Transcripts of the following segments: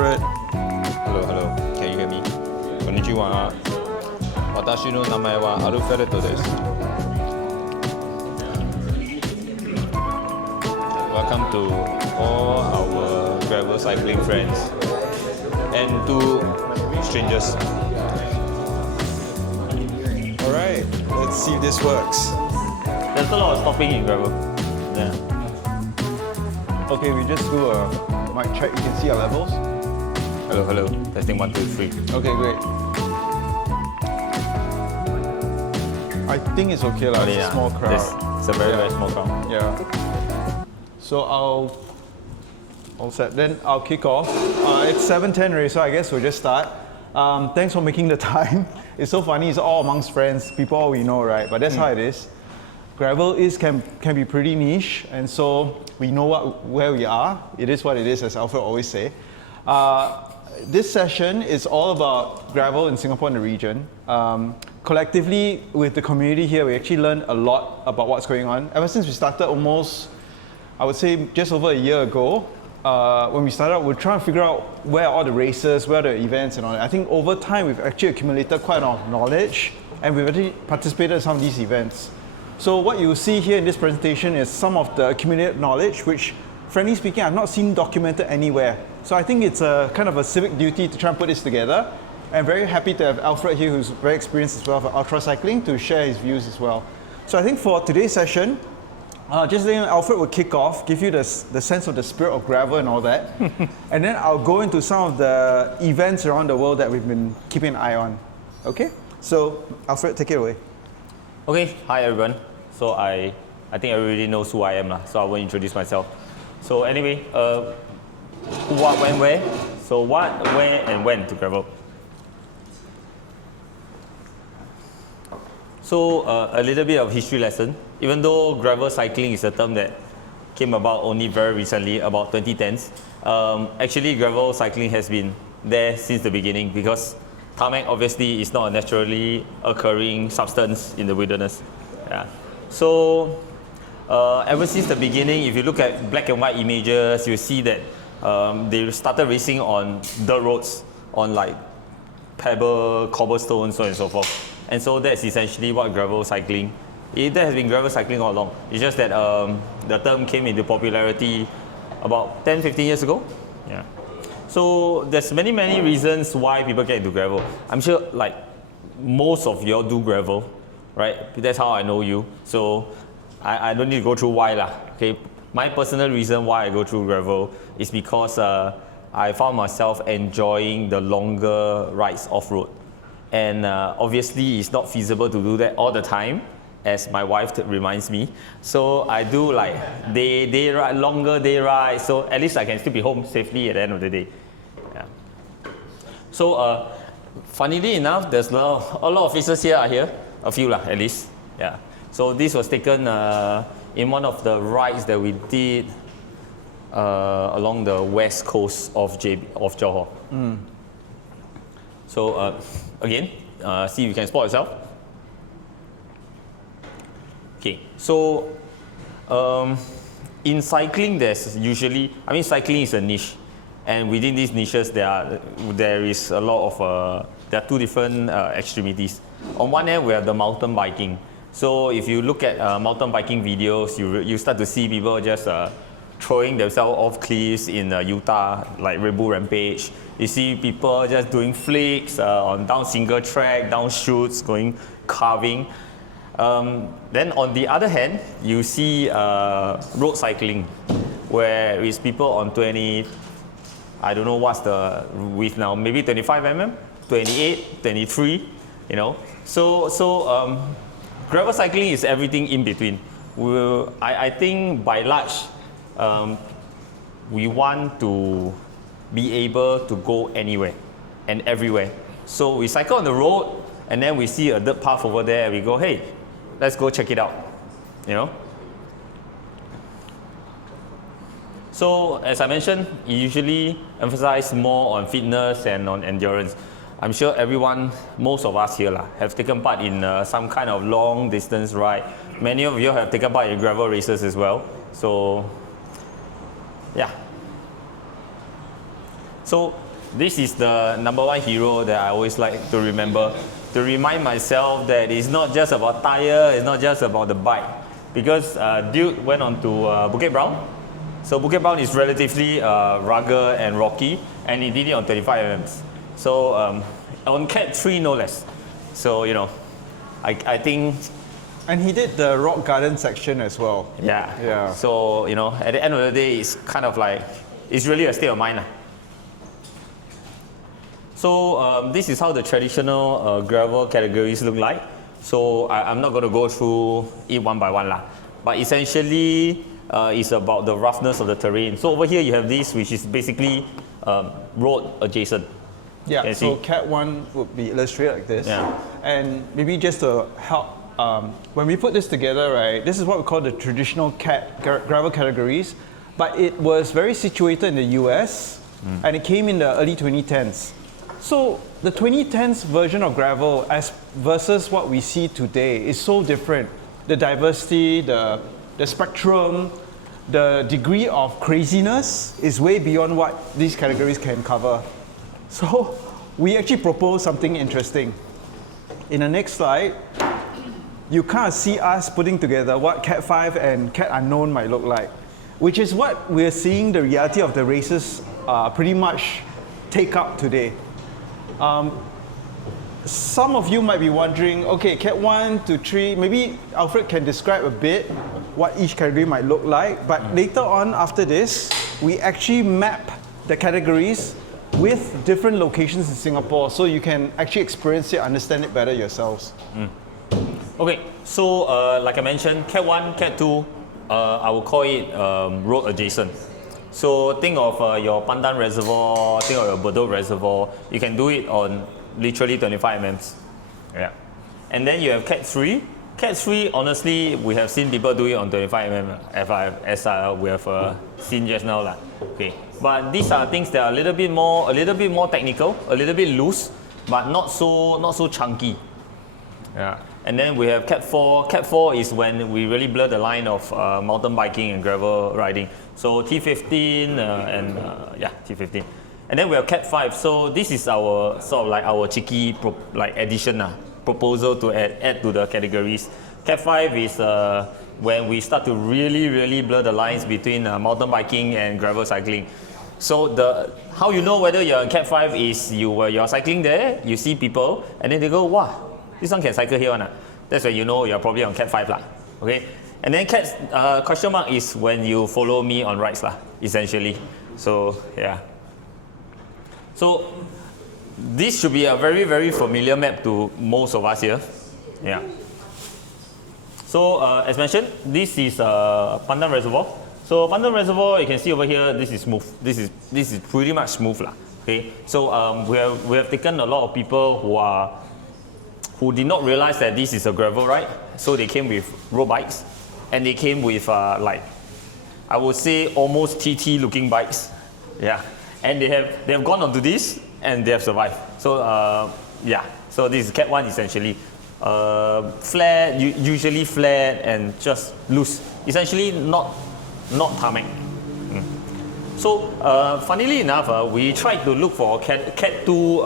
Alfred. Hello, hello. Can you hear me? Konnichiwa. Watashi no namae wa Alfred desu. Welcome to all our gravel cycling friends and to strangers. Alright, let's see if this works. There's a lot of stopping in gravel. Yeah. Okay, we just do a mic check. You can see our levels. Hello, hello. Testing 1, 2, 3. Okay, great. I think it's okay, like, it's a small crowd. It's a very, very small crowd. Yeah. So I'll set. Then I'll kick off. It's 7:10 already, so I guess we'll just start. Thanks for making the time. It's so funny. It's all amongst friends, people all we know, right? But that's how it is. Gravel can be pretty niche, and so we know where we are. It is what it is, as Alfred always say. This session is all about gravel in Singapore and the region. Collectively, with the community here, we actually learned a lot about what's going on. Ever since we started almost, I would say just over a year ago, when we started, we're trying to figure out where are all the races, where are the events and all that. I think over time, we've actually accumulated quite a lot of knowledge, and we've actually participated in some of these events. So what you see here in this presentation is some of the accumulated knowledge, which, frankly speaking, I've not seen documented anywhere. So I think it's a kind of a civic duty to try and put this together. I'm very happy to have Alfred here, who's very experienced as well for ultra cycling, to share his views as well. So I think for today's session, just letting Alfred will kick off, give you the sense of the spirit of gravel and all that. And then I'll go into some of the events around the world that we've been keeping an eye on. Okay? So Alfred, take it away. Okay, hi everyone. So I think everybody knows who I am, so I won't introduce myself. So anyway, who, what, when, where? So what, where, and when to gravel? So a little bit of history lesson. Even though gravel cycling is a term that came about only very recently, about 2010s, actually gravel cycling has been there since the beginning, because tarmac obviously is not a naturally occurring substance in the wilderness. Yeah. So ever since the beginning, if you look at black and white images, you see that they started racing on dirt roads, on like pebble, cobblestone, so on and so forth. And so that's essentially what gravel cycling, there has been gravel cycling all along. It's just that the term came into popularity about 10, 15 years ago. Yeah. So there's many reasons why people get into gravel. I'm sure like most of y'all do gravel, right? That's how I know you. So I don't need to go through why lah. Okay. My personal reason why I go through gravel is because I found myself enjoying the longer rides off-road. And obviously it's not feasible to do that all the time, as my wife reminds me. So I do like day ride, longer day rides, so at least I can still be home safely at the end of the day. Yeah. So funnily enough, there's a lot of faces here are here, a few at least. Yeah. So this was taken in one of the rides that we did along the west coast of Johor. So again, see if you can spot yourself. Okay, so in cycling, there's usually, cycling is a niche, and within these niches, there is a lot of, there are two different extremities. On one end, we have the mountain biking. So if you look at mountain biking videos, you start to see people just throwing themselves off cliffs in Utah, like Red Bull Rampage. You see people just doing flicks on down single track, down chutes, going carving. Then on the other hand, you see road cycling, where it's people on 20, I don't know what's the width now, maybe 25 mm, 28, 23, you know. So gravel cycling is everything in between. I think by large, we want to be able to go anywhere and everywhere. So we cycle on the road, and then we see a dirt path over there, and we go, hey, let's go check it out, you know? So as I mentioned, you usually emphasize more on fitness and on endurance. I'm sure everyone, most of us here have taken part in some kind of long distance ride. Many of you have taken part in gravel races as well. So yeah. So This is the number one hero that I always like to remember, to remind myself that it's not just about tire, it's not just about the bike. Because Dude went on to Bukit Brown. So Bukit Brown is relatively rugged and rocky, and he did it on 25mm. So on Cat 3 no less. So I think. And he did the rock garden section as well. Yeah. So at the end of the day, it's kind of like, it's really a state of mind. So this is how the traditional gravel categories look like. So I'm not going to go through it one by one but essentially it's about the roughness of the terrain. So over here you have this, which is basically road adjacent. Yeah, so Cat 1 would be illustrated like this. Yeah. And maybe just to help, when we put this together, right, this is what we call the traditional gravel categories, but it was very situated in the US and it came in the early 2010s. So the 2010s version of gravel versus what we see today is so different. The diversity, the spectrum, the degree of craziness is way beyond what these categories can cover. So we actually propose something interesting. In the next slide, you kind of see us putting together what Cat 5 and Cat Unknown might look like, which is what we're seeing the reality of the races pretty much take up today. Some of you might be wondering, okay, Cat 1 to 3, maybe Alfred can describe a bit what each category might look like, but later on after this, we actually map the categories with different locations in Singapore so you can actually experience it, understand it better yourselves. Okay, so like I mentioned, Cat 1, Cat 2, I will call it road adjacent. So think of your Pandan Reservoir, think of your Bedok Reservoir. You can do it on literally 25mm. Yeah. And then you have Cat 3. Cat 3, honestly, we have seen people do it on 25mm, as we have seen just now. Okay. But these are things that are a little bit more technical, a little bit loose, but not so chunky. Yeah. And then we have Cat 4. Cat 4 is when we really blur the line of mountain biking and gravel riding. So T15 T15. And then we have Cat 5. So this is our sort of like our cheeky addition, proposal to add to the categories. Cat 5 is when we start to really blur the lines between mountain biking and gravel cycling. So how you know whether you're in Cat 5 is you're cycling there, you see people, and then they go, wow, this one can cycle here one. That's when you know you're probably on Cat 5 okay? And then question mark is when you follow me on rides essentially. So yeah. So this should be a very familiar map to most of us here. Yeah. So as mentioned, this is Pandan Reservoir. So Pandan Reservoir, you can see over here, this is smooth. This is pretty much smooth okay? So we have taken a lot of people who did not realize that this is a gravel ride. So they came with road bikes, and they came with I would say almost TT looking bikes. Yeah. And they have gone onto this and they have survived. So yeah. So this is Cat 1 essentially. Flat, usually flat and just loose. Essentially not tarmac. So funnily enough, we tried to look for Cat 2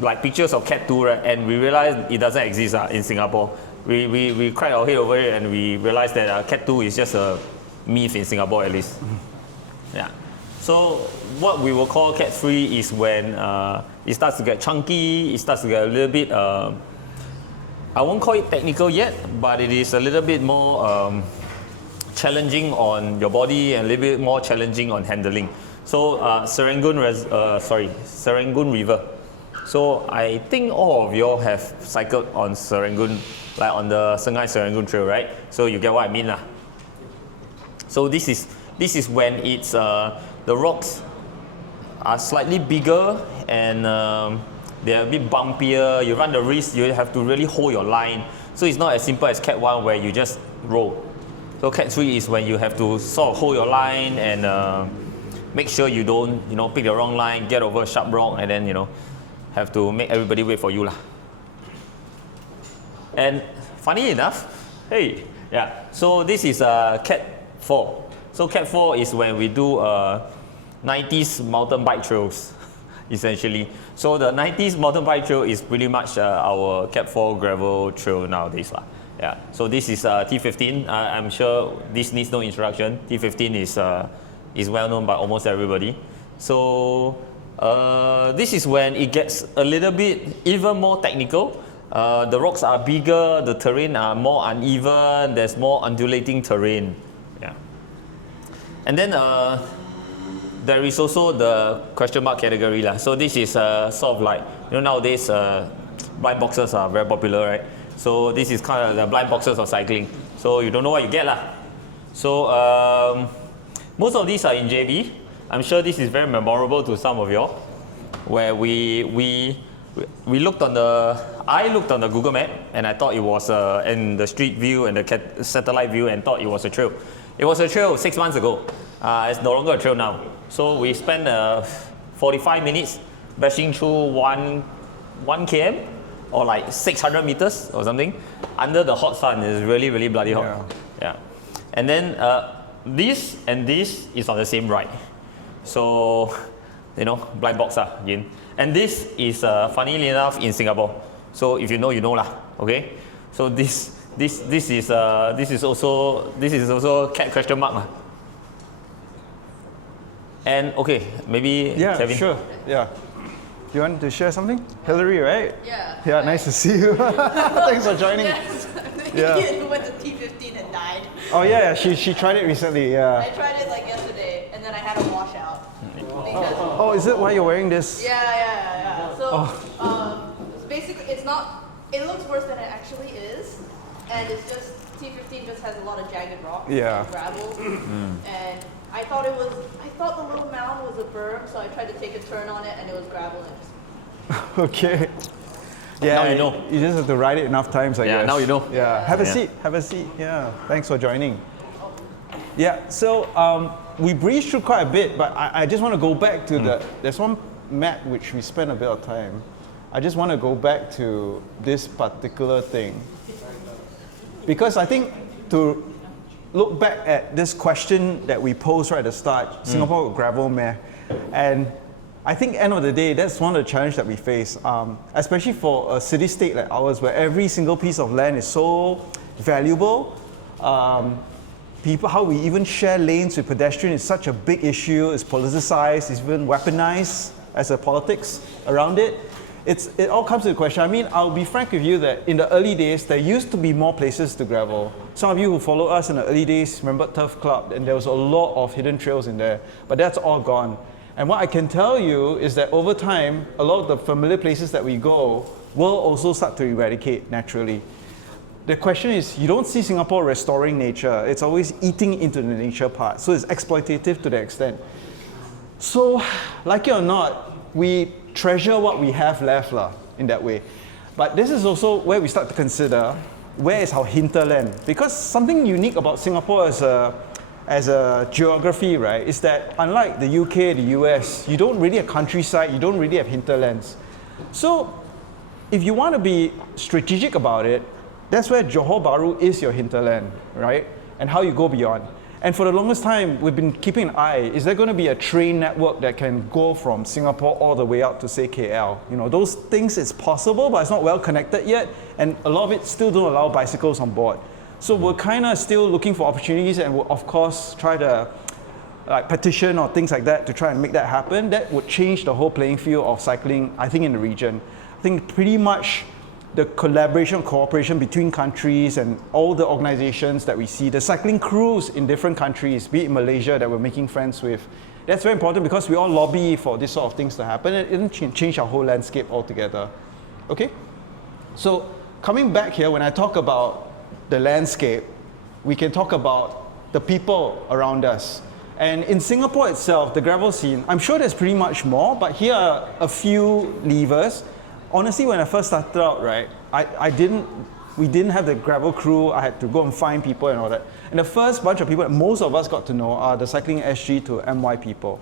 like pictures of Cat 2, right? And we realized it doesn't exist in Singapore. We cried our head over it and we realized that Cat 2 is just a myth in Singapore at least. Yeah. So what we will call Cat 3 is when it starts to get chunky, it starts to get a little bit, I won't call it technical yet, but it is a little bit more challenging on your body and a little bit more challenging on handling. So Serangoon River. So I think all of y'all have cycled on Serangoon, like on the Sengai Serangoon Trail, right? So you get what I mean lah. So this is when it's the rocks are slightly bigger and they're a bit bumpier. You run the risk, you have to really hold your line. So it's not as simple as Cat 1 where you just roll. So Cat 3 is when you have to sort of hold your line and make sure you don't, pick the wrong line, get over a sharp rock, and then, have to make everybody wait for you lah. And funny enough, so this is Cat 4. So Cat 4 is when we do 90s mountain bike trails, essentially. So the 90s mountain bike trail is pretty much our Cat 4 gravel trail nowadays. Yeah. So this is T15. I'm sure this needs no introduction. T15 is well known by almost everybody. So this is when it gets a little bit even more technical. The rocks are bigger, the terrain are more uneven, there's more undulating terrain. Yeah. And then there is also the question mark category. So this is sort of like, nowadays blind boxes are very popular, right? So this is kind of the blind boxes of cycling. So you don't know what you get. So most of these are in JB. I'm sure this is very memorable to some of y'all, where we looked on I looked on the Google map and I thought it was in the street view and the satellite view and thought it was a trail. It was a trail 6 months ago. It's no longer a trail now. So we spent 45 minutes bashing through 1 km or like 600 meters or something under the hot sun. It's really, really bloody hot. Yeah. And then this and this is on the same ride. So, blind box again. And this is funnily enough in Singapore. So if you know, you know lah. Okay. So this is also cat question mark. And okay, maybe Kevin. Sure. Yeah. You want to share something? Hillary, right? Yeah. Yeah, nice to see you. Thanks for joining. Yeah. Who went to T15 and died. Oh yeah, she tried it recently, yeah. I tried it like yesterday, and then I had a washout. Oh, is it why you're wearing this? Yeah. So, basically, it's not. It looks worse than it actually is, and it's just T15 just has a lot of jagged rocks and gravel, and I thought the little mound was a berm, so I tried to take a turn on it, and it was gravel, and just. Okay. Yeah, now you know. You just have to ride it enough times, I guess. Yeah, now you know. Yeah, have a seat. Yeah, thanks for joining. Yeah, so we breezed through quite a bit, but I just want to go back to there's one map which we spent a bit of time. I just want to go back to this particular thing. Because I think to look back at this question that we posed right at the start, Singapore gravel meh, and I think end of the day, that's one of the challenges that we face, especially for a city-state like ours, where every single piece of land is so valuable. How we even share lanes with pedestrians is such a big issue. It's politicized, it's even weaponized as a politics around it. It all comes to the question. I mean, I'll be frank with you that in the early days, there used to be more places to gravel. Some of you who follow us in the early days remember Turf Club, and there was a lot of hidden trails in there, but that's all gone. And what I can tell you is that over time, a lot of the familiar places that we go will also start to eradicate naturally. The question is, you don't see Singapore restoring nature. It's always eating into the nature part. So it's exploitative to the extent. So, like it or not, we treasure what we have left in that way. But this is also where we start to consider, where is our hinterland? Because something unique about Singapore as a geography, right, is that unlike the UK, the US, you don't really have countryside, you don't really have hinterlands. So if you want to be strategic about it, that's where Johor Bahru is your hinterland, right? And how you go beyond. And for the longest time, we've been keeping an eye, is there going to be a train network that can go from Singapore all the way out to, say, KL? Those things, it's possible, but it's not well connected yet, and a lot of it still don't allow bicycles on board. So we're kind of still looking for opportunities, and we'll of course try to petition or things like that to try and make that happen. That would change the whole playing field of cycling, I think, in the region. I think pretty much the collaboration, cooperation between countries and all the organizations that we see, the cycling crews in different countries, be it Malaysia that we're making friends with, that's very important because we all lobby for this sort of things to happen. It didn't change our whole landscape altogether. Okay? So coming back here, when I talk about the landscape, we can talk about the people around us. And in Singapore itself, the gravel scene, I'm sure there's pretty much more, but here are a few levers. Honestly, when I first started out, right, we didn't have the gravel crew. I had to go and find people and all that. And the first bunch of people that most of us got to know are the Cycling SG to MY people.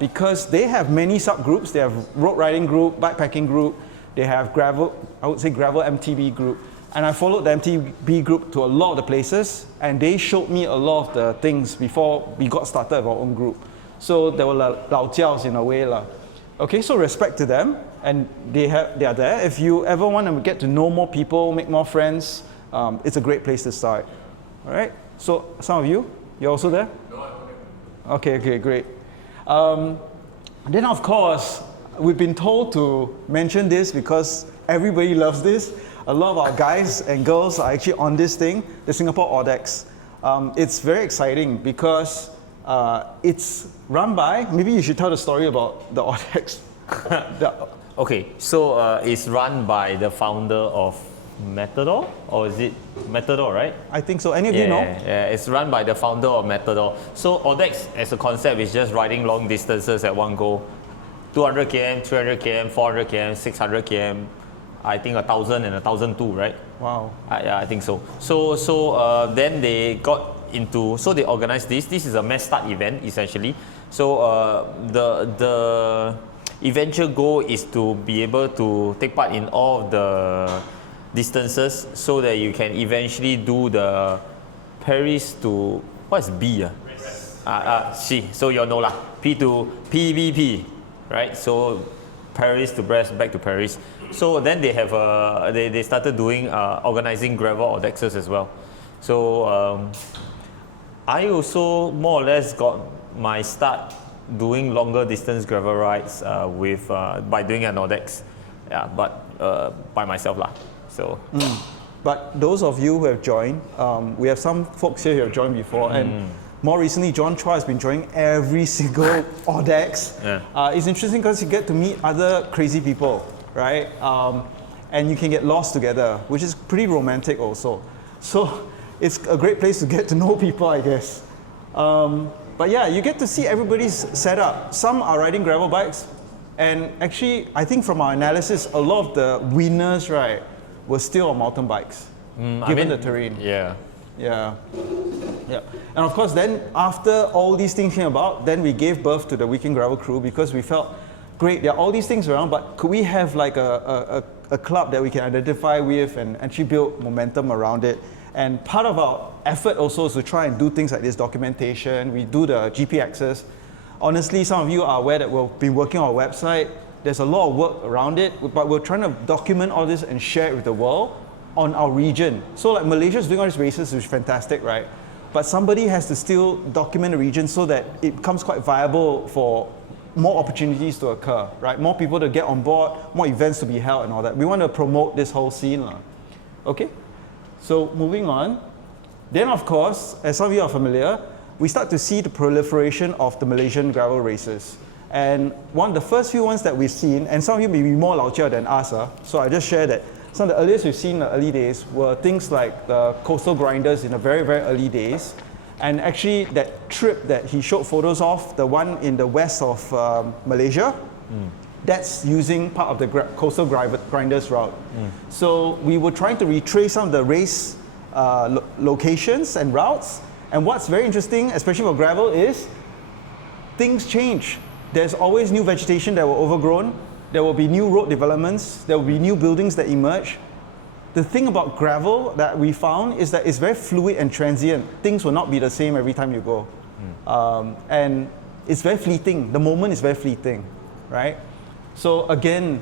Because they have many subgroups. They have road riding group, bikepacking group, they have gravel, I would say gravel MTB group. And I followed the MTB group to a lot of the places, and they showed me a lot of the things before we got started with our own group. So they were lao jiaos in a way lah. Okay, so respect to them, and they are there. If you ever want to get to know more people, make more friends, it's a great place to start. All right. So some of you're also there? No, I don't. Okay, great. Then of course, we've been told to mention this because everybody loves this. A lot of our guys and girls are actually on this thing, the Singapore Audex. It's very exciting because it's run by, maybe you should tell the story about the Audex. Okay, so it's run by the founder of Matador, or is it Matador, right? I think so. Any of you know? Yeah, it's run by the founder of Matador. So Audex as a concept is just riding long distances at one go. 200 km, 300 km, 400 km, 600 km, I think 1,000 and 1,002, right? Wow. Yeah, I think so. So then they got into, so they organized this. This is a mass start event essentially. So the eventual goal is to be able to take part in all of the distances so that you can eventually do the Paris to, what's B? C, so you all know lah. P to PBP, right? So Paris to Brest, back to Paris. So then they have they started doing organizing gravel Audexes as well. So I also more or less got my start doing longer distance gravel rides with by doing an Audex, yeah, but by myself lah. So. But those of you who have joined, we have some folks here who have joined before, and more recently, John Chua has been joining every single Audex. Yeah. It's interesting because you get to meet other crazy people, right? And you can get lost together, which is pretty romantic also. So it's a great place to get to know people, I guess. But yeah, you get to see everybody's setup. Some are riding gravel bikes, and actually, I think from our analysis, a lot of the winners, right, were still on mountain bikes, given the terrain. Yeah. Yeah. Yeah. And of course, then after all these things came about, then we gave birth to the Weekend Gravel Crew because we felt, great, there are all these things around, but could we have like a club that we can identify with and actually build momentum around it? And part of our effort also is to try and do things like this documentation. We do the GP access. Honestly, some of you are aware that we've been working on our website. There's a lot of work around it, but we're trying to document all this and share it with the world on our region. So like Malaysia is doing all these races, which is fantastic, right? But somebody has to still document the region so that it becomes quite viable for more opportunities to occur, right? More people to get on board, more events to be held and all that. We want to promote this whole scene. Okay? So moving on. Then of course, as some of you are familiar, we start to see the proliferation of the Malaysian gravel races. And one of the first few ones that we've seen, and some of you may be more lao-chia than us, so I just share that some of the earliest we've seen in the early days were things like the coastal grinders in the very, very early days. And actually that trip that he showed photos of, the one in the west of Malaysia, that's using part of the coastal grinders route. So we were trying to retrace some of the race locations and routes. And what's very interesting, especially for gravel, is things change. There's always new vegetation that were overgrown. There will be new road developments. There will be new buildings that emerge. The thing about gravel that we found is that it's very fluid and transient. Things will not be the same every time you go. And it's very fleeting. The moment is very fleeting, right? So again,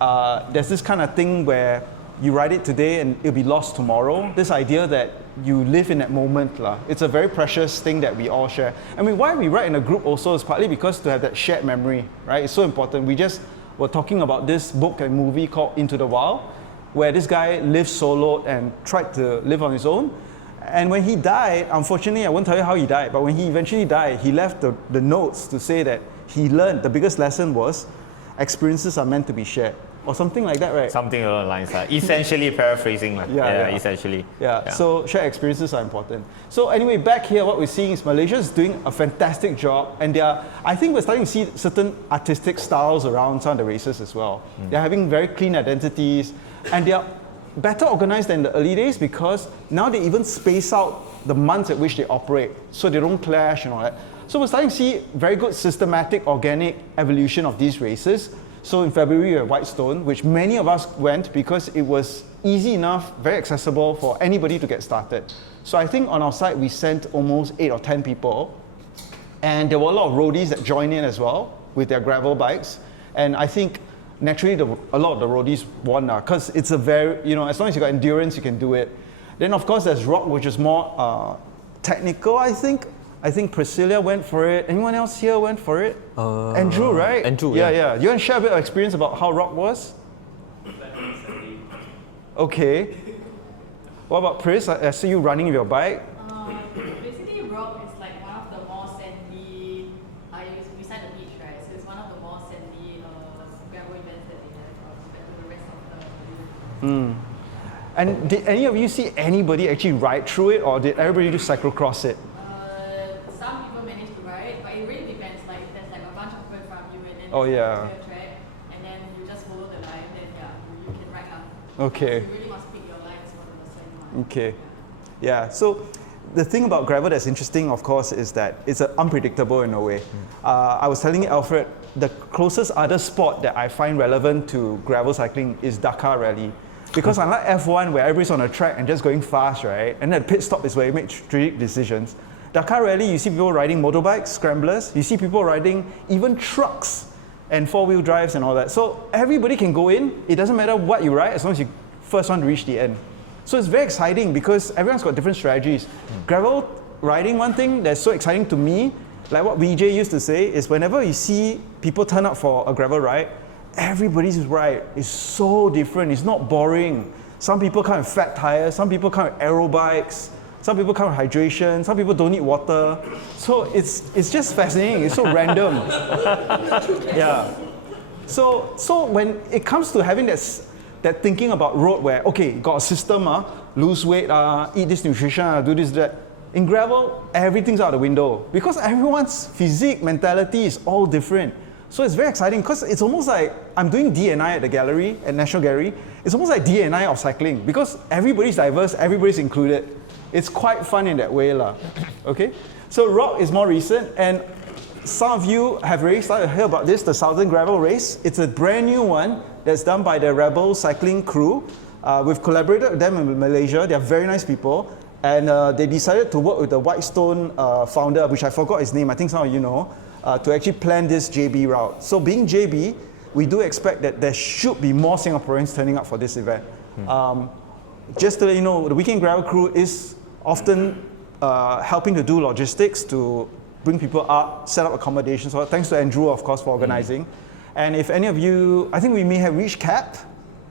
there's this kind of thing where you ride it today and it'll be lost tomorrow. This idea that you live in that moment, it's a very precious thing that we all share. I mean, why we ride in a group also is partly because to have that shared memory, right? It's so important. We just were talking about this book and movie called Into the Wild, where this guy lived solo and tried to live on his own. And when he died, unfortunately, I won't tell you how he died, but when he eventually died, he left the notes to say that he learned, the biggest lesson was, experiences are meant to be shared. Or something like that, right? Something along the lines, essentially paraphrasing. Essentially. Yeah, so shared experiences are important. So anyway, back here, what we're seeing is Malaysia is doing a fantastic job, and I think we're starting to see certain artistic styles around some of the races as well. They're having very clean identities, and they're better organized than the early days because now they even space out the months at which they operate, so they don't clash and all that. So we're starting to see very good systematic, organic evolution of these races. So in February, we had Whitestone, which many of us went because it was easy enough, very accessible for anybody to get started. So I think on our site, we sent almost 8 or 10 people. And there were a lot of roadies that joined in as well with their gravel bikes. And I think naturally a lot of the roadies won because it's a very, as long as you got endurance, you can do it. Then of course there's rock, which is more technical, I think. I think Priscilla went for it. Anyone else here went for it? Andrew, right? Andrew, yeah. You want to share a bit of experience about how rock was? Okay. What about Pris? I see you running your bike. Basically, rock is like one of the more sandy. It's beside the beach, right? So it's one of the more sandy gravel events that they have compared to the rest of the. And did any of you see anybody actually ride through it, or did everybody just cyclocross it? Some people manage to ride, but it really depends. Like there's like a bunch of people in front of you, and then Oh, there's yeah. like a clear track, and then you just follow the line. Then you can ride up. Okay. You really must pick your lines for the certain one. Okay. Yeah. So the thing about gravel that's interesting, of course, is that it's unpredictable in a way. I was telling Alfred, the closest other sport that I find relevant to gravel cycling is Dakar Rally. Because unlike F1, where everybody's on a track and just going fast, right? And then the pit stop is where you make strategic decisions. Dakar Rally, you see people riding motorbikes, scramblers. You see people riding even trucks and four-wheel drives and all that. So everybody can go in. It doesn't matter what you ride, as long as you first one to reach the end. So it's very exciting because everyone's got different strategies. Gravel riding, one thing that's so exciting to me, like what VJ used to say, is whenever you see people turn up for a gravel ride, everybody's ride is so different. It's not boring. Some people come with fat tires, some people come with aero bikes, some people come with hydration, some people don't need water. So it's just fascinating. It's so random. Yeah. So when it comes to having that thinking about road where, okay, got a system, lose weight, eat this nutrition, do this, that. In gravel, everything's out the window because everyone's physique, mentality is all different. So it's very exciting because it's almost like I'm doing D&I at the gallery, at National Gallery. It's almost like D&I of cycling because everybody's diverse, everybody's included. It's quite fun in that way, lah. Okay? So rock is more recent, and some of you have already started to hear about this, the Southern Gravel Race. It's a brand new one that's done by the Rebel Cycling Crew. We've collaborated with them in Malaysia. They're very nice people. And they decided to work with the Whitestone founder, which I forgot his name, I think some of you know, to actually plan this JB route. So being JB, we do expect that there should be more Singaporeans turning up for this event. Just to let you know, the Weekend Gravel Crew is often helping to do logistics to bring people up, set up accommodations. So thanks to Andrew, of course, for organizing. And if any of you, I think we may have reached cap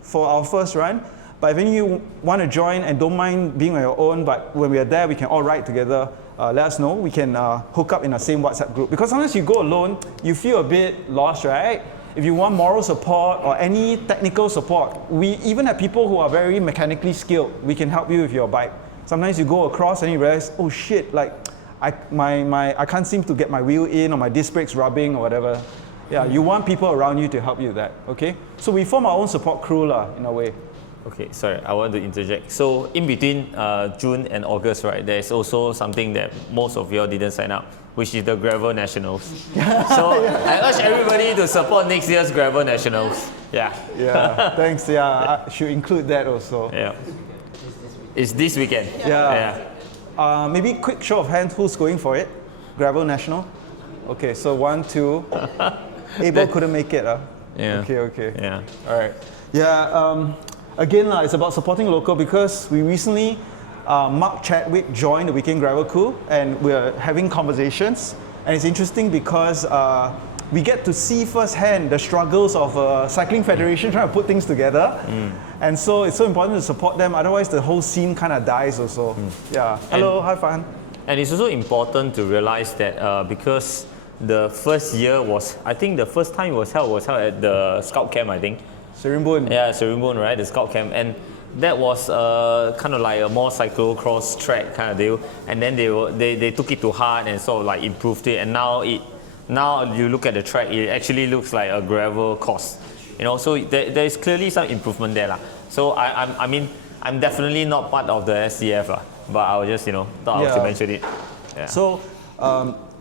for our first run, but if any of you want to join and don't mind being on your own, but when we are there, we can all ride together, let us know. We can hook up in the same WhatsApp group. Because sometimes you go alone, you feel a bit lost, right? If you want moral support or any technical support, we even have people who are very mechanically skilled. We can help you with your bike. Sometimes you go across and you realize, oh shit, like I can't seem to get my wheel in, or my disc brake's rubbing or whatever. Yeah, you want people around you to help you with that, okay? So we form our own support crew in a way. Okay, sorry, I want to interject. So in between June and August, right, there's also something that most of you all didn't sign up, which is the Gravel Nationals. So I urge everybody to support next year's Gravel Nationals. Yeah. Yeah, thanks. Yeah, I should include that also. Yeah. It's this weekend. Yeah. Maybe quick show of hands, who's going for it? Gravel National? Okay, so 1, 2. Abel couldn't make it. Yeah. Okay. Yeah. All right. Yeah, again, it's about supporting local because we recently, Mark Chadwick joined the Weekend Gravel Crew and we're having conversations. And it's interesting because we get to see firsthand the struggles of a cycling federation trying to put things together. And so it's so important to support them, otherwise the whole scene kind of dies also. Yeah. Hello, hi Fan. And it's also important to realize that because the first year was, I think the first time it was held at the Scout Camp, I think. Serimbun. Yeah, Serimbun, right, the Scout Camp. And that was kind of like a more cyclocross track kind of deal. And then they took it to heart and sort of like improved it. And now you look at the track, it actually looks like a gravel course. You know, so there is clearly some improvement there. So I'm definitely not part of the SCF, but I was just, thought I should mention it. Yeah. So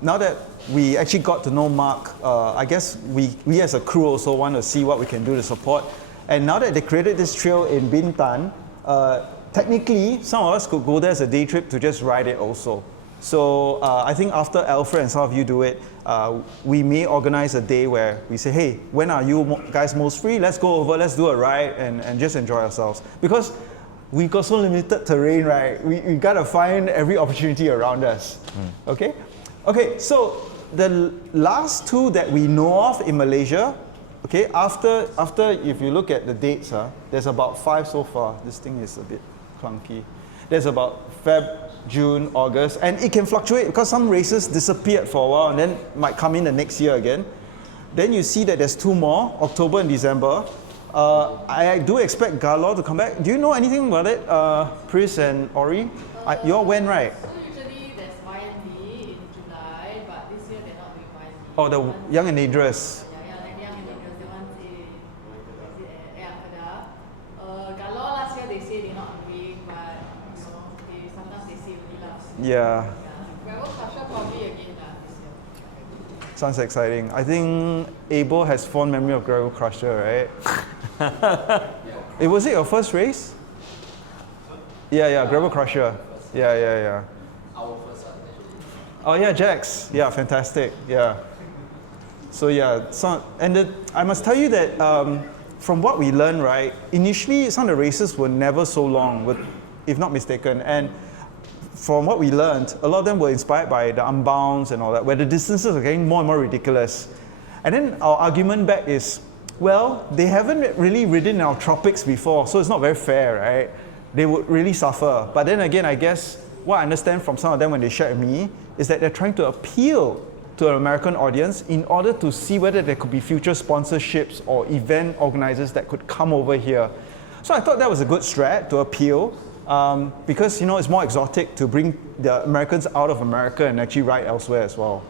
now that we actually got to know Mark, I guess we as a crew also want to see what we can do to support. And now that they created this trail in Bintan, technically some of us could go there as a day trip to just ride it also. So I think after Alfred and some of you do it, we may organize a day where we say, hey, when are you guys most free? Let's go over, let's do a ride and just enjoy ourselves. Because we got so limited terrain, right? We gotta find every opportunity around us, okay? Okay, so the last two that we know of in Malaysia, okay, after if you look at the dates, there's about 5 so far. This thing is a bit clunky. There's about Feb, June, August, and it can fluctuate because some races disappeared for a while and then might come in the next year again. Then you see that there's 2 more, October and December. I do expect Galore to come back. Do you know anything about it, Pris and Ori? You all went, right? So usually there's YND in July, but this year they're not doing YND. Oh, the Young and Dangerous. Yeah, like Young and Dangerous, the ones in Alfred. Galore last year they say they're not doing, but you know, sometimes they say really last. Yeah. WeekendGravelCrew probably again this year. Sounds exciting. I think Abel has fond memory of Gravel Crusher, right? Was it your first race? Yeah, Gravel Crusher. Yeah. Our first one. Oh yeah, Jax. Yeah, fantastic. Yeah. So yeah, I must tell you that from what we learned, right, initially some of the races were never so long, if not mistaken. And from what we learned, a lot of them were inspired by the Unbounds and all that, where the distances are getting more and more ridiculous. And then our argument back is, well, they haven't really ridden in our tropics before, so it's not very fair, right? They would really suffer. But then again, I guess what I understand from some of them when they shared with me is that they're trying to appeal to an American audience in order to see whether there could be future sponsorships or event organizers that could come over here. So I thought that was a good strat to appeal because, you know, it's more exotic to bring the Americans out of America and actually ride elsewhere as well.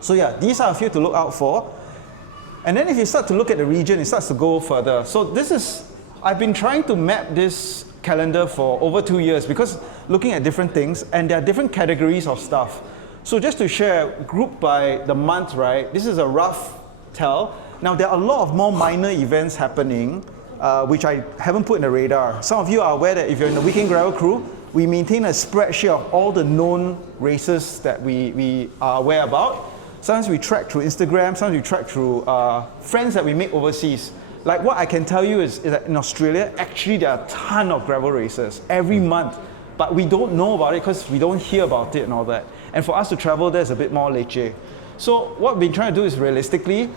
So yeah, these are a few to look out for. And then if you start to look at the region, it starts to go further. So I've been trying to map this calendar for over 2 years because looking at different things and there are different categories of stuff. So just to share, group by the month, right? This is a rough tell. Now there are a lot of more minor events happening, which I haven't put in the radar. Some of you are aware that if you're in the Weekend Gravel Crew, we maintain a spreadsheet of all the known races that we are aware about. Sometimes we track through Instagram, sometimes we track through friends that we make overseas. Like what I can tell you is that in Australia, actually there are a ton of gravel races every month, but we don't know about it because we don't hear about it and all that. And for us to travel there is a bit more leche. So what we've been trying to do is realistically,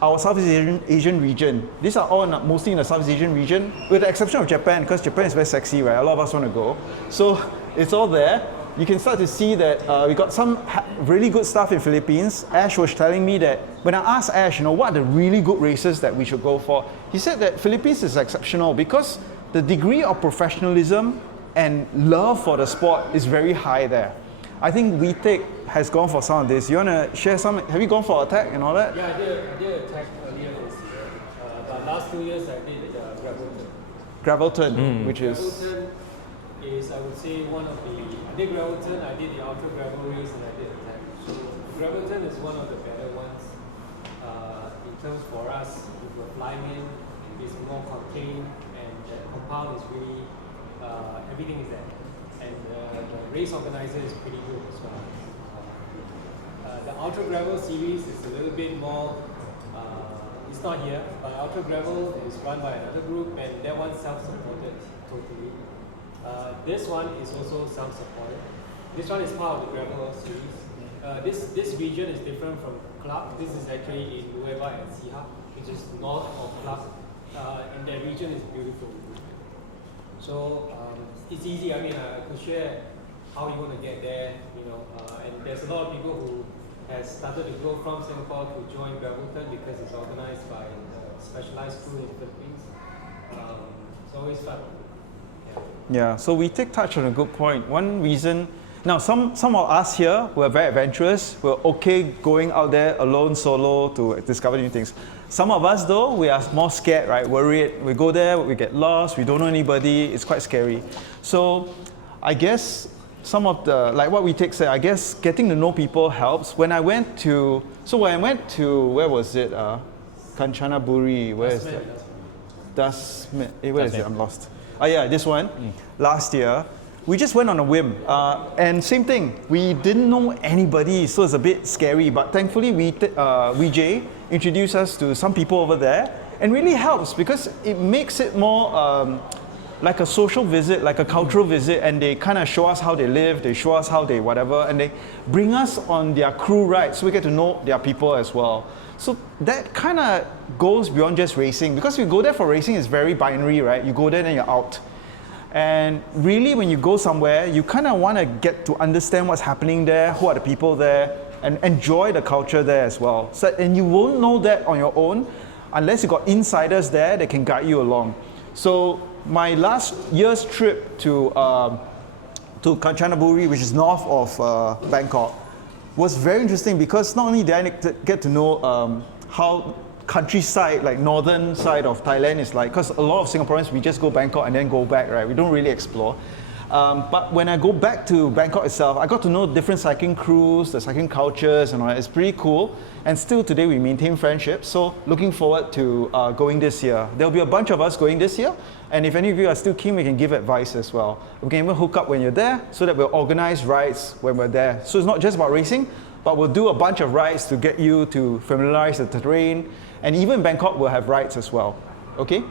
our Southeast Asian region, these are all mostly in the Southeast Asian region, with the exception of Japan, because Japan is very sexy, right? A lot of us want to go. So it's all there. You can start to see that we got some really good stuff in Philippines. Ash was telling me that when I asked Ash, you know, what are the really good races that we should go for? He said that Philippines is exceptional because the degree of professionalism and love for the sport is very high there. I think WeTake has gone for some of this. You want to share some? Have you gone for Attack and all that? Yeah, I did Attack earlier this year. But last 2 years I did Gravelton. Gravelton, which is... Gravelton is, I would say, one of the... I did Gravelton, I did the Ultra Gravel race, and I did Attack. So Gravelton is one of the better ones. In terms for us, if we're flying in, it's more contained, and the compound is really... everything is there. And the race organizer is pretty good as well. The Ultra Gravel series is a little bit more, it's not here, but Ultra Gravel is run by another group and that one's self-supported totally. This one is also self-supported. This one is part of the Gravel series. This region is different from Club. This is actually in Nueva and Siha, which is north of Club. And that region is beautiful. So it's easy. I mean, I could share how you want to get there, you know. And there's a lot of people who has started to go from Singapore to join Gravelton because it's organized by a specialized crew in the Philippines. It's always fun. Yeah, so we take touch on a good point. One reason, now some of us here were very adventurous, we're okay going out there alone, solo to discover new things. Some of us though, we are more scared, right, worried. We go there, we get lost, we don't know anybody, it's quite scary. So I guess some of the, like what WeTake said, I guess getting to know people helps. When I went to, where was it? Kanchanaburi, where is that? Where is it? I'm lost. Oh yeah, this one. Last year, we just went on a whim. And same thing, we didn't know anybody, so it's a bit scary. But thankfully, Vijay introduced us to some people over there, and really helps because it makes it more like a social visit, like a cultural visit, and they kind of show us how they live, they show us how they whatever, and they bring us on their crew ride, so we get to know their people as well. So that kind of goes beyond just racing, because if you go there for racing, it's very binary, right? You go there, then you're out. And really, when you go somewhere, you kind of want to get to understand what's happening there, who are the people there, and enjoy the culture there as well. So, and you won't know that on your own unless you got insiders there that can guide you along. So my last year's trip to Kanchanaburi, which is north of Bangkok, was very interesting because not only did I get to know how countryside, like northern side of Thailand is like, because a lot of Singaporeans, we just go Bangkok and then go back, right? We don't really explore. But when I go back to Bangkok itself, I got to know different cycling crews, the cycling cultures and all that. It's pretty cool. And still today we maintain friendships. So looking forward to going this year. There'll be a bunch of us going this year. And if any of you are still keen, we can give advice as well. We can even hook up when you're there so that we'll organize rides when we're there. So it's not just about racing, but we'll do a bunch of rides to get you to familiarize the terrain. And even in Bangkok, we'll have rides as well. Okay?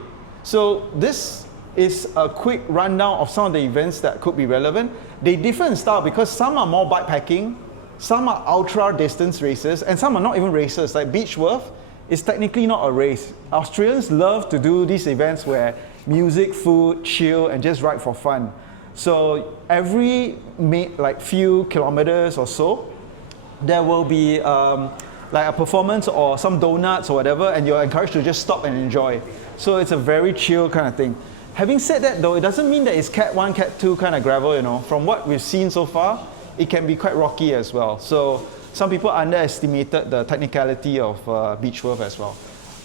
So this is a quick rundown of some of the events that could be relevant. They differ in style because some are more bikepacking, some are ultra distance races, and some are not even races. Like Beechworth is technically not a race. Australians love to do these events where music, food, chill, and just ride for fun. So every like few kilometers or so, there will be like a performance or some donuts or whatever, and you're encouraged to just stop and enjoy. So it's a very chill kind of thing. Having said that though, it doesn't mean that it's Cat 1, Cat 2 kind of gravel, you know. From what we've seen so far, it can be quite rocky as well. So some people underestimated the technicality of Beechworth as well.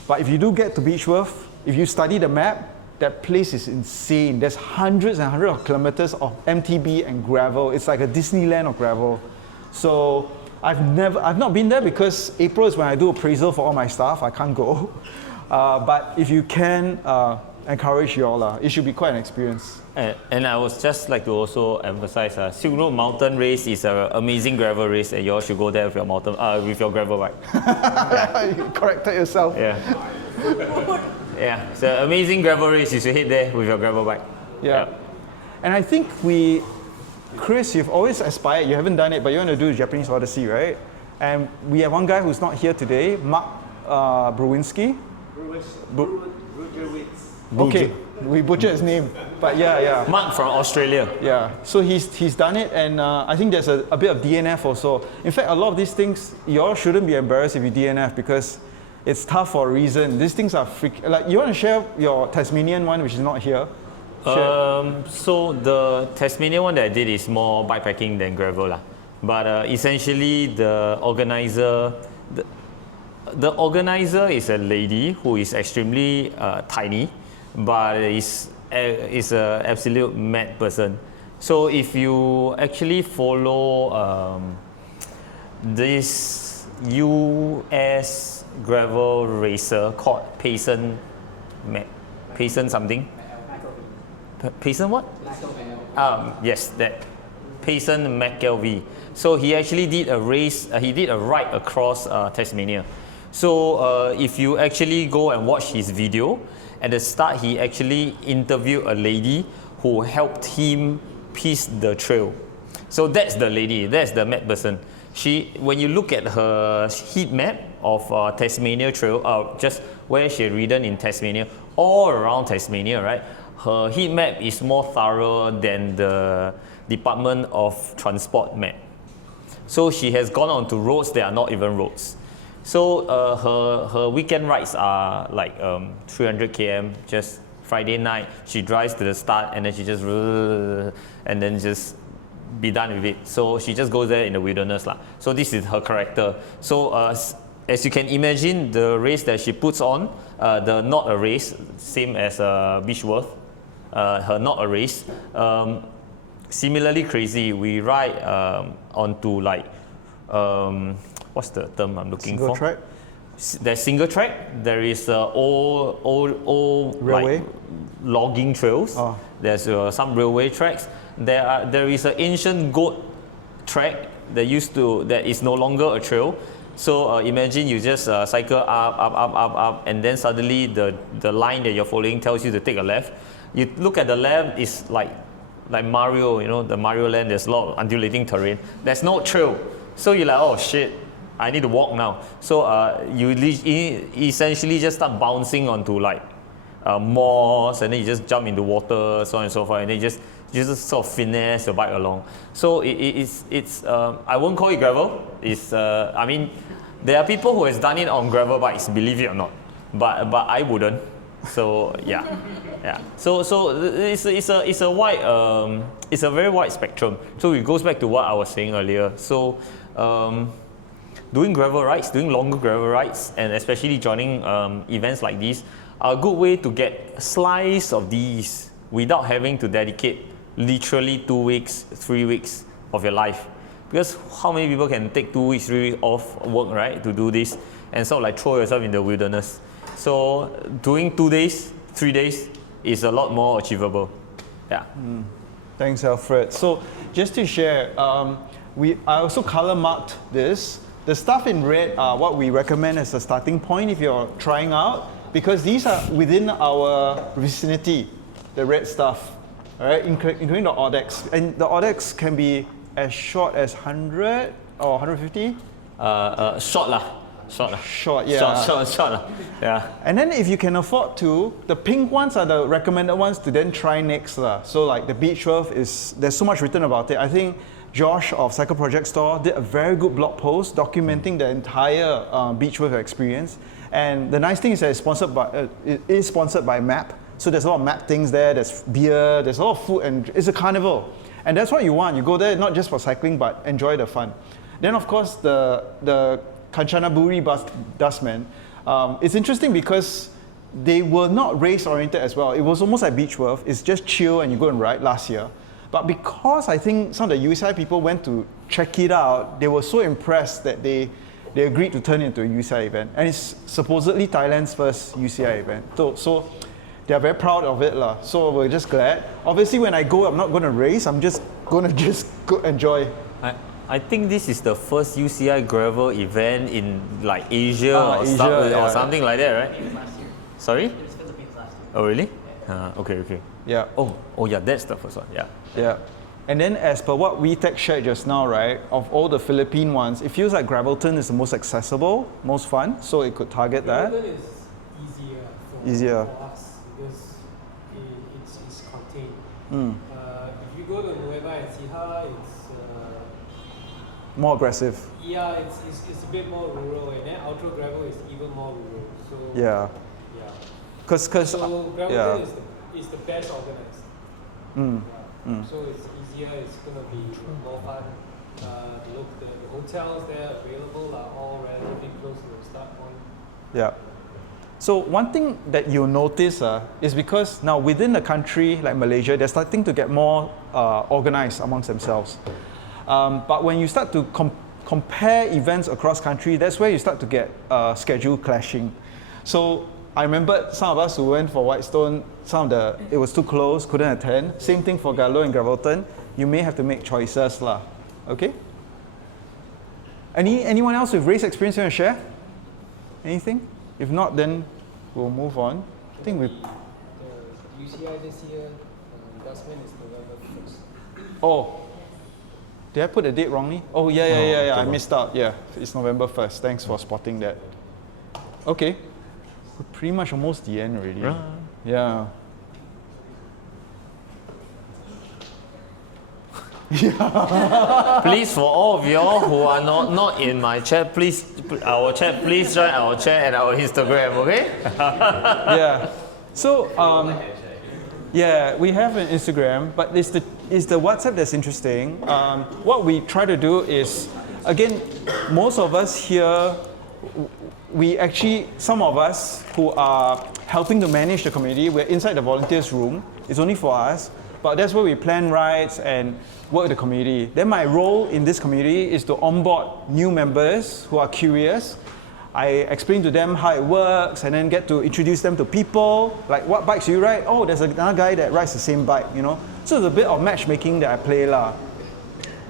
But if you do get to Beechworth, if you study the map, that place is insane. There's hundreds and hundreds of kilometers of MTB and gravel. It's like a Disneyland of gravel. So I've not been there because April is when I do appraisal for all my staff. I can't go. But if you can, encourage you all. It should be quite an experience. And I would just like to also emphasize, Silk Road Mountain Race is an amazing gravel race, and you all should go there with your with your gravel bike. You corrected yourself. Yeah. Yeah, it's an amazing gravel race. You should head there with your gravel bike. Yeah. And I think Chris, you've always aspired, you haven't done it, but you want to do the Japanese Odyssey, right? And we have one guy who's not here today, Mark Bruwinski. Okay, we butchered his name, but yeah. Mark from Australia. Yeah, so he's done it, and I think there's a bit of DNF also. In fact, a lot of these things, you all shouldn't be embarrassed if you DNF because it's tough for a reason. These things are like, you want to share your Tasmanian one, which is not here? So the Tasmania one that I did is more bikepacking than gravel lah. But essentially the organizer is a lady who is extremely tiny, but is an absolute mad person. So if you actually follow this US gravel racer called Payson something. Payson what? Yes, that Payson McKelvey. So he actually did a race. He did a ride across Tasmania. So if you actually go and watch his video, at the start he actually interviewed a lady who helped him piece the trail. So that's the lady. That's the mad person. When you look at her heat map of Tasmania Trail, just where she had ridden in Tasmania, all around Tasmania, right? Her heat map is more thorough than the Department of Transport map. So she has gone on to roads that are not even roads. So her weekend rides are like 300 km, just Friday night. She drives to the start and then she just and then just be done with it. So she just goes there in the wilderness lah. So this is her character. So as you can imagine, the race that she puts on, the not a race, same as Beechworth, her not a race. Similarly crazy. We ride onto like what's the term I'm looking for? Single track? There's single track. There is old railway, like, logging trails. Oh. There's some railway tracks. there is an ancient goat track that is no longer a trail. So imagine you just cycle up, and then suddenly the line that you're following tells you to take a left. You look at the left, it's like Mario, you know, the Mario land, there's a lot of undulating terrain. There's no trail. So you're like, oh shit, I need to walk now. So you essentially just start bouncing onto like moss, and then you just jump into water, so on and so forth, and then you just sort of finesse your bike along. So it's I won't call it gravel. I mean, there are people who has done it on gravel bikes, believe it or not, but I wouldn't. So yeah. So it's a wide it's a very wide spectrum. So it goes back to what I was saying earlier. So doing gravel rides, doing longer gravel rides, and especially joining events like these are a good way to get a slice of these without having to dedicate literally 2 weeks, 3 weeks of your life. Because how many people can take 2 weeks, 3 weeks off work, right, to do this and sort of like throw yourself in the wilderness? So doing 2 days, 3 days is a lot more achievable. Yeah. Thanks, Alfred. So just to share, I also color marked this. The stuff in red are what we recommend as a starting point if you're trying out, because these are within our vicinity, the red stuff, all right, including the Audex. And the Audex can be as short as 100 or 150? Short lah. Short, yeah. Short. Yeah. And then if you can afford to, the pink ones are the recommended ones to then try next lah. So like the beach surf there's so much written about it. I think Josh of Cycle Project Store did a very good blog post documenting the entire beach surf experience. And the nice thing is that it is sponsored by MAP. So there's a lot of MAP things there, there's beer, there's a lot of food, and it's a carnival. And that's what you want. You go there not just for cycling, but enjoy the fun. Then of course the Kanchanaburi Dustmen, it's interesting because they were not race oriented as well. It was almost like beach surf. It's just chill and you go and ride last year. But because I think some of the UCI people went to check it out, they were so impressed that they agreed to turn it into a UCI event. And it's supposedly Thailand's first UCI event. So they are very proud of it lah. So we're just glad. Obviously when I go, I'm not going to race. I'm just going to go enjoy. I think this is the first UCI gravel event in like Asia or something like that, right? It was last year. Sorry? It was Philippines last year. Oh really? Okay. Yeah. Oh yeah, that's the first one. Yeah. Yeah. And then as per what WeTech shared just now, right, of all the Philippine ones, it feels like Gravelton is the most accessible, most fun, so it could target that. Gravelton is easier for us because it's contained. If you go to Nueva Ecija, it's more aggressive. Yeah, it's a bit more rural, and then Ultra Gravel is even more rural. So yeah. So Gravelton is the best organized. So it's easier. It's gonna be more fun. The hotels there available are all relatively close to the start point. Yeah. So one thing that you'll notice is because now within the country like Malaysia, they're starting to get more organized amongst themselves. But when you start to compare events across country, that's where you start to get schedule clashing. So I remember some of us who went for Whitestone, it was too close, couldn't attend. Same thing for Gallo and Gravelton. You may have to make choices lah. Okay? Anyone else with race experience you want to share? Anything? If not, then we'll move on. I think we. The UCI this year, Dustman is November 1st. Oh. Did I put the date wrongly? Oh, yeah. I missed out. Yeah, it's November 1st. Thanks for spotting that. Okay. We're pretty much almost the end already. Yeah. Please, for all of y'all who are not in my chat, please join our chat and our Instagram, okay? Yeah. So yeah, we have an Instagram, but it's the WhatsApp that's interesting. What we try to do is, again, most of us here, some of us who are helping to manage the community, we're inside the volunteers room. It's only for us, but that's where we plan rides and work with the community. Then my role in this community is to onboard new members who are curious. I explain to them how it works and then get to introduce them to people. Like, what bikes do you ride? Oh, there's another guy that rides the same bike, you know. So it's a bit of matchmaking that I play lah.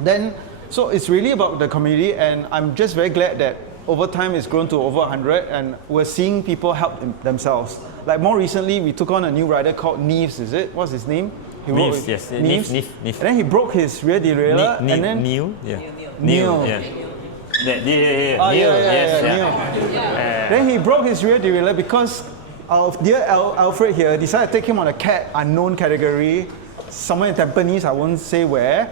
Then, so it's really about the community, and I'm just very glad that over time it's grown to over 100 and we're seeing people help themselves. Like more recently, we took on a new rider called Neves, is it? What's his name? Neves, yes. Neves. And then he broke his rear derailleur. And then Neil? Yeah. Neil. Yeah. Then he broke his rear derailleur because dear Alfred here decided to take him on a unknown category, somewhere in Tampines, I won't say where.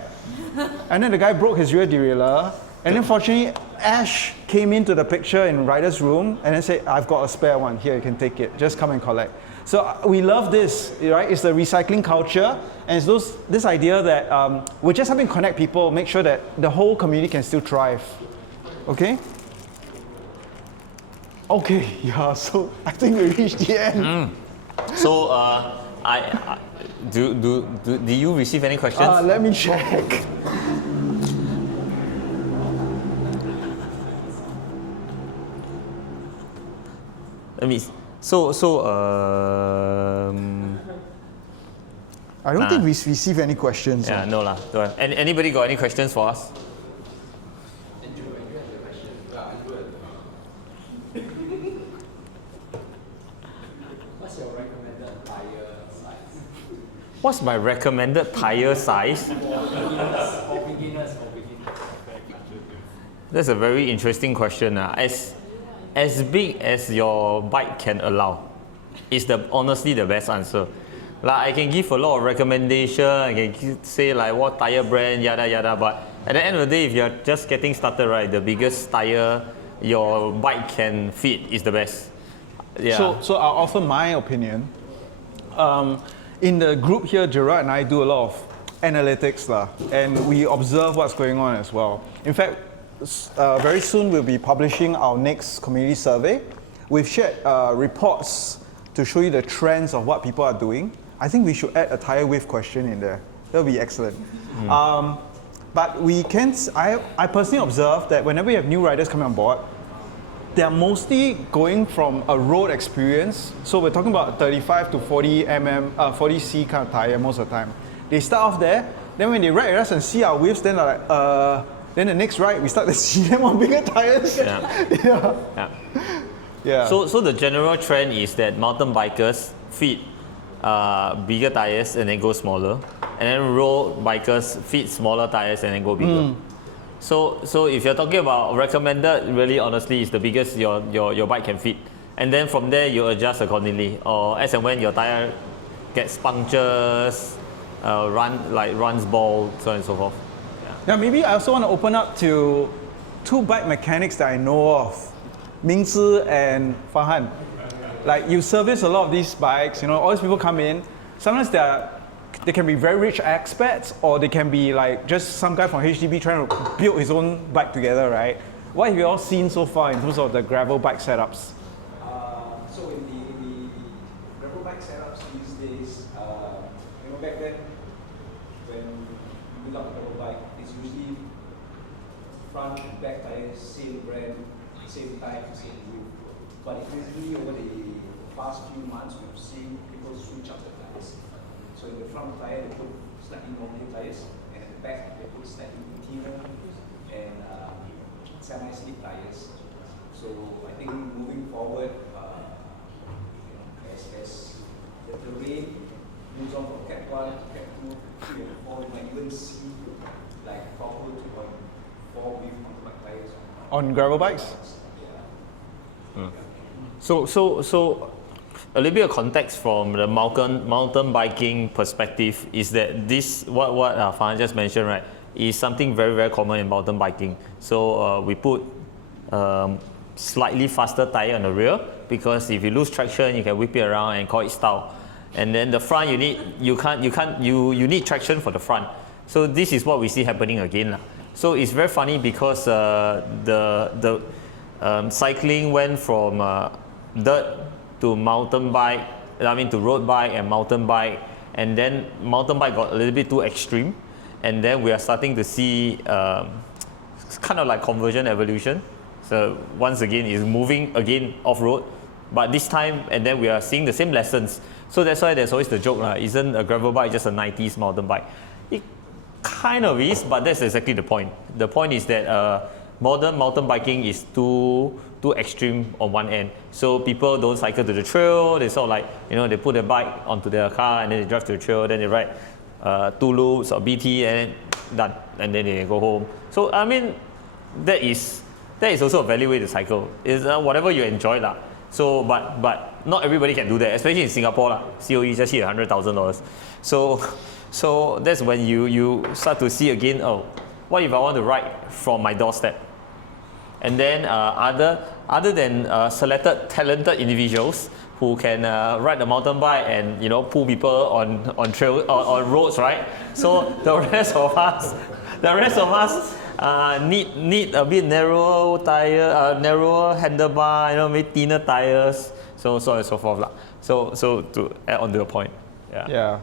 And then the guy broke his rear derailleur. And then fortunately, Ash came into the picture in Rider's room and then said, I've got a spare one, here, you can take it, just come and collect. So we love this, right? It's the recycling culture, and it's this idea that we're just helping connect people, make sure that the whole community can still thrive. Okay? Okay, yeah, so I think we reached the end. So, do you receive any questions? Let me check. Let me. I don't think we receive any questions. Yeah, no lah. Anybody got any questions for us? What's your recommended tire size? What's my recommended tire size? For beginners. That's a very interesting question. As big as your bike can allow is honestly the best answer. Like I can give a lot of recommendation, I can say like what tire brand, yada yada, but at the end of the day, if you're just getting started, right, the biggest tire your bike can fit is the best. Yeah. So I'll offer my opinion. In the group here, Gerard and I do a lot of analytics lah, and we observe what's going on as well. In fact, very soon we'll be publishing our next community survey. We've shared reports to show you the trends of what people are doing. I think we should add a tire width question in there. That'll be excellent. But I personally observe that whenever you have new riders coming on board, they're mostly going from a road experience. So we're talking about 35 to 40 40C kind of tire most of the time. They start off there, then when they ride with us and see our widths, then they're like, then the next ride, we start to see them on bigger tires. Yeah. So the general trend is that mountain bikers fit bigger tires and then go smaller, and then road bikers fit smaller tires and then go bigger. So if you're talking about recommended, really honestly, is the biggest your bike can fit, and then from there you adjust accordingly, or as and when your tire gets punctures, runs bald, so on and so forth. Now maybe I also want to open up to two bike mechanics that I know of, Mingzi and Farhan. Like you service a lot of these bikes, you know, all these people come in. Sometimes they can be very rich expats, or they can be like just some guy from HDB trying to build his own bike together, right? What have you all seen so far in terms of the gravel bike setups? So in the gravel bike setups these days, back then when you build up a gravel bike, it's usually front and back tires, same brand, same type, same wheel. But increasingly over the past few months, we've seen people switch up the tires. So in the front tire, they put slightly normal tires, and at the back, they put slightly interior and semi-slick tires. So I think moving forward, as the terrain moves on from Cat 1 to Cat 2, 3 and 4, you might even see like proper 2.4 wheel compact tires On gravel bikes? So a little bit of context from the mountain biking perspective is that this what Farhan just mentioned, right, is something very, very common in mountain biking. So we put slightly faster tire on the rear, because if you lose traction, you can whip it around and call it style. And then the front, you need traction for the front. So this is what we see happening again. So it's very funny because the cycling went from dirt to mountain bike, to road bike and mountain bike, and then mountain bike got a little bit too extreme, and then we are starting to see kind of like conversion evolution. So once again, it's moving again off-road, but this time, and then we are seeing the same lessons. So that's why there's always the joke, isn't a gravel bike just a 90s mountain bike? It kind of is, but that's exactly the point. The point is that modern mountain biking is too extreme on one end. So people don't cycle to the trail, they sort of like, they put their bike onto their car and then they drive to the trail, then they ride 2 loops or BT and then done, and then they go home. So I mean, that is also a valid way to cycle. It's whatever you enjoy lah. So but not everybody can do that, especially in Singapore lah. COE just hit $100,000. So that's when you start to see again, oh, what if I want to ride from my doorstep? And then other than selected talented individuals who can ride the mountain bike and pull people on trail on roads, right? So the rest of us need a bit narrow tire, narrower handlebar, maybe thinner tires, so on and so forth lah. So to add on to your point, yeah.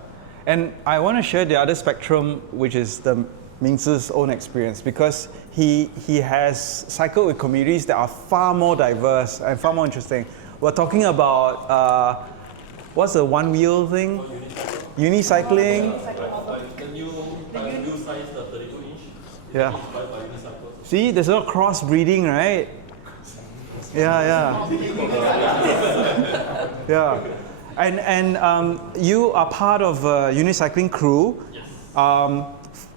And I want to share the other spectrum, which is the Mingzi's own experience, because he has cycled with communities that are far more diverse and far more interesting. We're talking about what's the one wheel thing? Unicycling. The new size, the 32-inch. Yeah. See, there's a lot of crossbreeding, right? Yeah. Yeah. And you are part of a unicycling crew. Yes.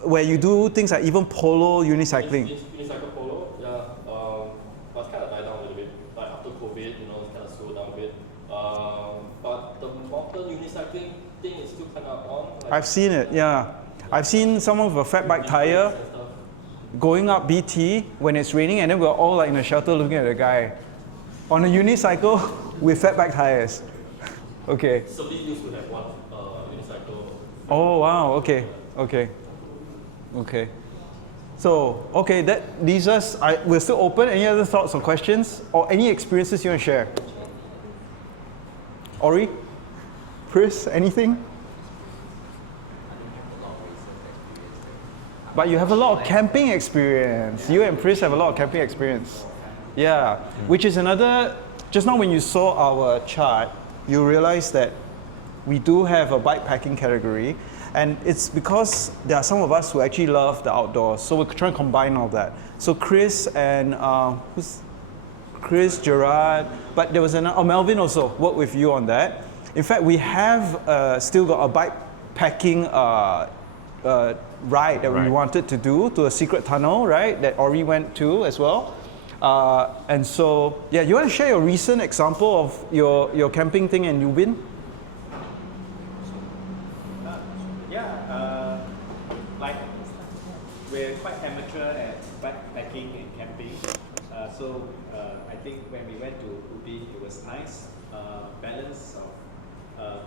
Where you do things like even polo unicycling. Unicycle polo, yeah. But it's kind of died down a little bit. Like after COVID, it's kind of slowed down a bit. But the mountain unicycling thing is still kind of on. I've seen it, yeah. I've seen someone with a fat bike tire going up BT when it's raining, and then we're all like in a shelter looking at the guy on a unicycle with fat bike tires. Okay. Somebody used to have one unicycle. Oh wow. Okay. So, that leaves us, we're still open. Any other thoughts or questions? Or any experiences you want to share? Ori? Chris, anything? But you have a lot of camping experience. You and Chris have a lot of camping experience. Yeah, which is another, just now when you saw our chart, you realize that we do have a bike packing category. And it's because there are some of us who actually love the outdoors. So we're trying to combine all that. So Chris and, Chris, Gerard, but there was Melvin also worked with you on that. In fact, we have still got a bike packing ride that we wanted to do to a secret tunnel, right? That Ori went to as well. And so, yeah, you want to share your recent example of your camping thing in Ubin? We're quite amateur at backpacking and camping. So I think when we went to Ubin, it was nice balance of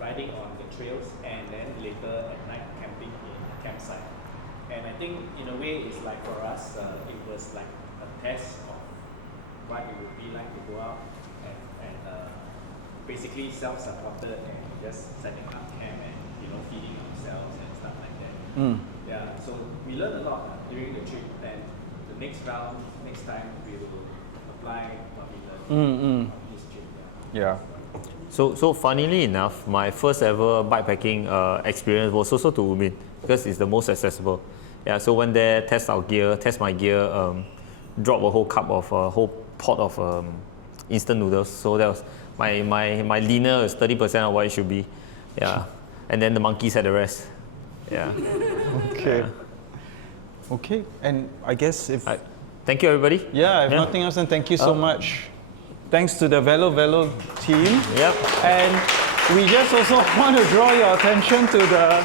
riding on the trails and then later at night camping in a campsite. And I think in a way it's like for us, it was like a test of what it would be like to go out and basically self-supported and just setting up camp and feeding ourselves and stuff like that. Yeah, so we learned a lot during the trip, and the next time we will apply what we learned on this trip. Yeah. So funnily enough, my first ever bikepacking experience was also to Ubin because it's the most accessible. Yeah, so went there, test my gear, drop a whole pot of instant noodles. So that was my dinner is 30% of what it should be. Yeah, and then the monkeys had the rest. Yeah. Okay. Okay, and I guess if... thank you, everybody. Yeah, if nothing else, then thank you so much. Thanks to the Velo team. Yep. And we just also want to draw your attention to the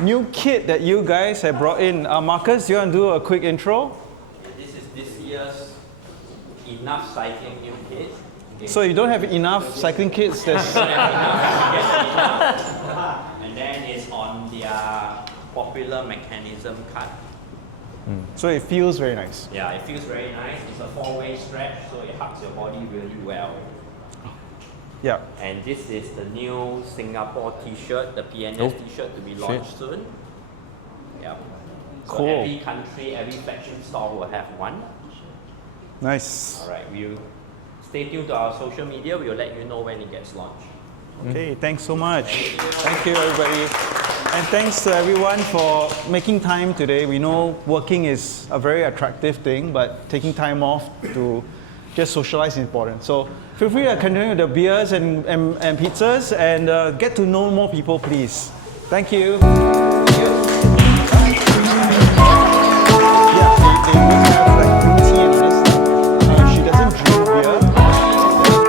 new kit that you guys have brought in. Marcus, you want to do a quick intro? This is this year's Enough Cycling new kit. Okay. So you don't have enough cycling kits? There's and then it's on their popular mechanism cut. So it feels very nice. Yeah, it feels very nice. It's a 4-way stretch, so it hugs your body really well. Yeah. And this is the new Singapore t-shirt, the PNS t-shirt to be launched soon. Yeah. So Cool. every country, every flagship store will have one. Nice. All right, we'll stay tuned to our social media. We'll let you know when it gets launched. Okay, thanks so much. Thank you, everybody. And thanks to everyone for making time today. We know working is a very attractive thing, but taking time off to just socialize is important. So feel free to continue the beers and pizzas and get to know more people, please. Thank you.